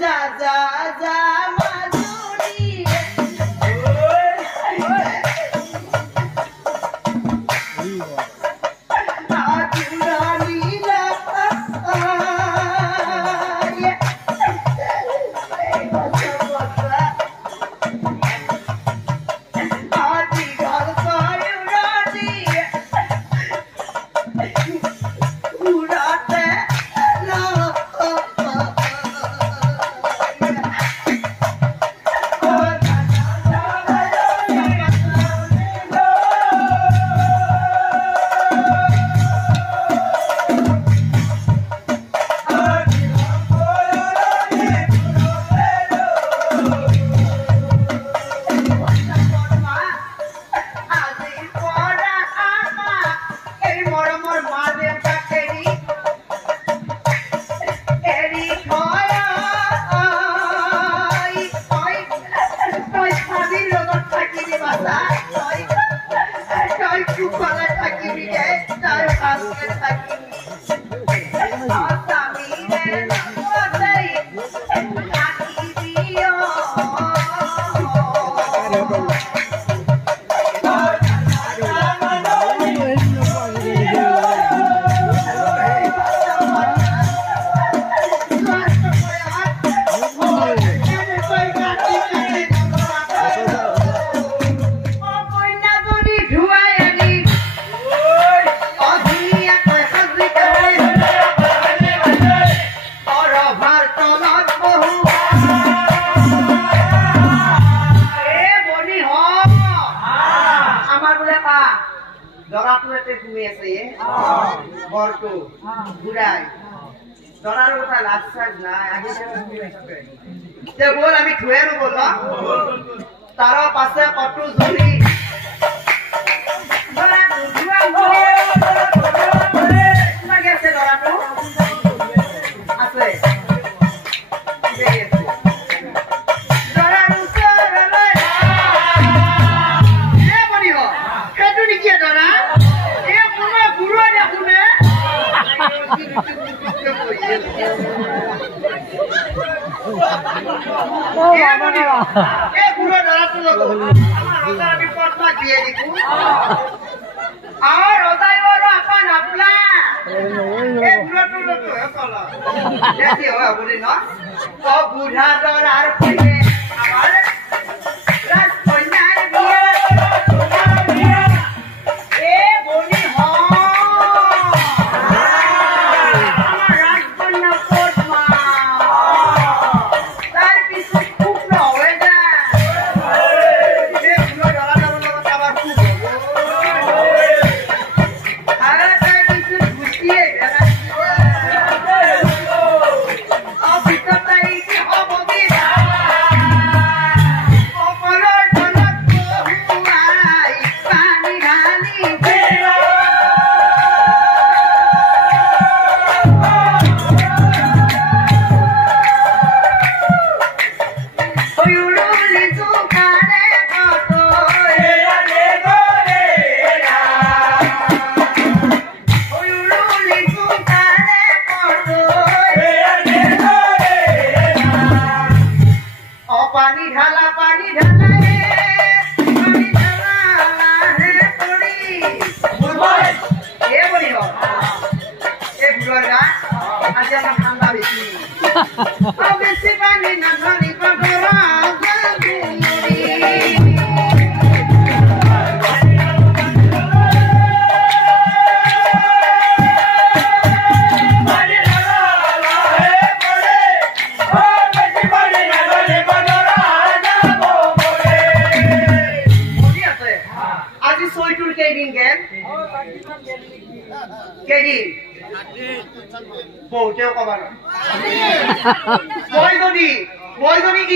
যা যা যা মাজুলি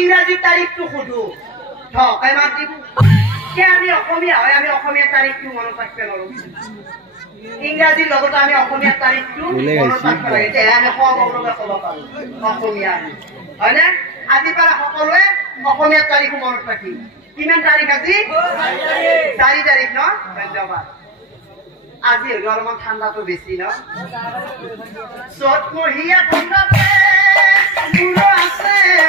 ইংৰাজী তাৰিখটো সুধো আমি অসমীয়া হয় আমি অসমীয়া তাৰিখটো মনত ৰাখিব নোৱাৰো ইংৰাজীৰ লগত আমি অসমীয়া তাৰিখটো মনত ৰাখিব লাগে তেহে আমি সগৌৰৱে ক'ব পাৰো অসমীয়া হয়নে আজিৰ পৰা সকলোৱে অসমীয়া তাৰিখো মনত ৰাখিম কিমান তাৰিখ আজি 4 তাৰিখ ন ধন্যবাদ আজি হলো অলপমান ঠাণ্ডাটো বেছি ন চ'ত মহীয়া ঠাণ্ডাতে আছে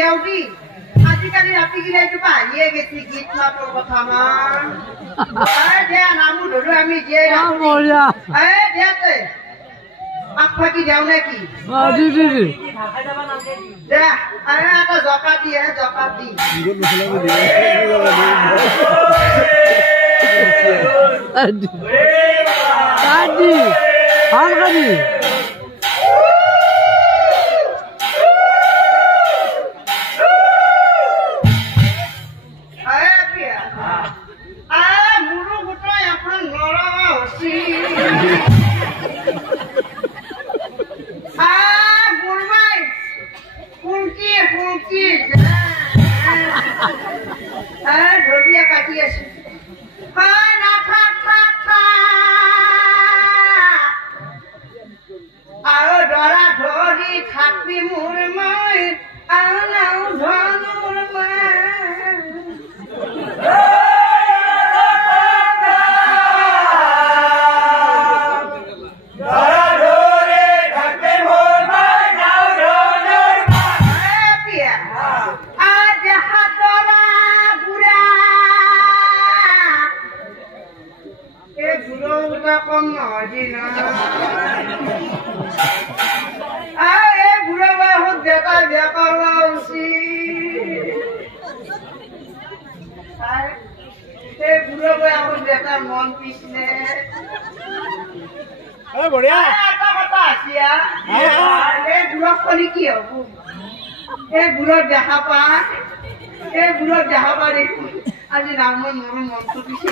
দেউতি আজিকালি ৰাতি কিনে এইটো বাহিয়ে গেছি গীত মাতৰ কথা মান দে নামো ধৰো আমি দিয়ে দে আপফাকি দেও নেকি দে আৰু এটা জকা দিয়ে জকা দি মন পিছনে বঢ়িয়া এটা কথা আছে এই বুঢ়ক কলি কি হব এই বুঢ়ক দেখা পা দেখোন আজি ৰামৰ মোৰো মনটো পিছে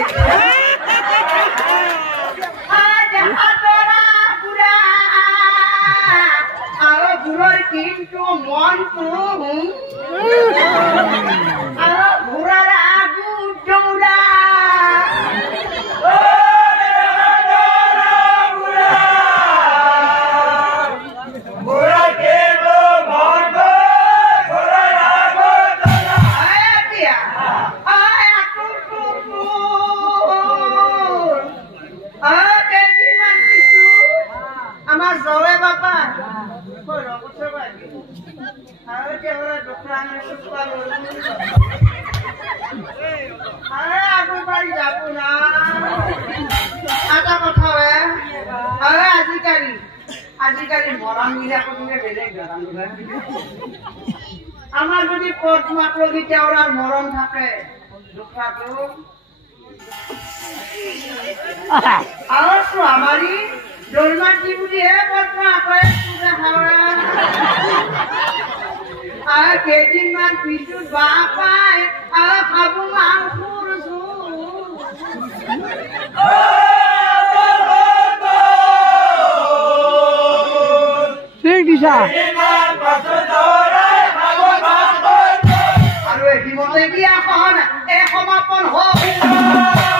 আৰু বুঢ়ৰ কিন্তু মনটো আৰু বুঢ়াৰ আগু দৌৰা আজিকালি মৰম বিলাককে বেলেগ আমাৰ যদি পদ মাতলগি তেওৰাৰ মৰম থাকে দুখৰাটো আৰু আমাৰি দলমাটি বুলিহে পদ মাতে আৰু কেইদিনমান পিছত বা পাই আৰু খাব মাংসৰ আৰু এদিনতে বিয়াখন সমাপন হ'ল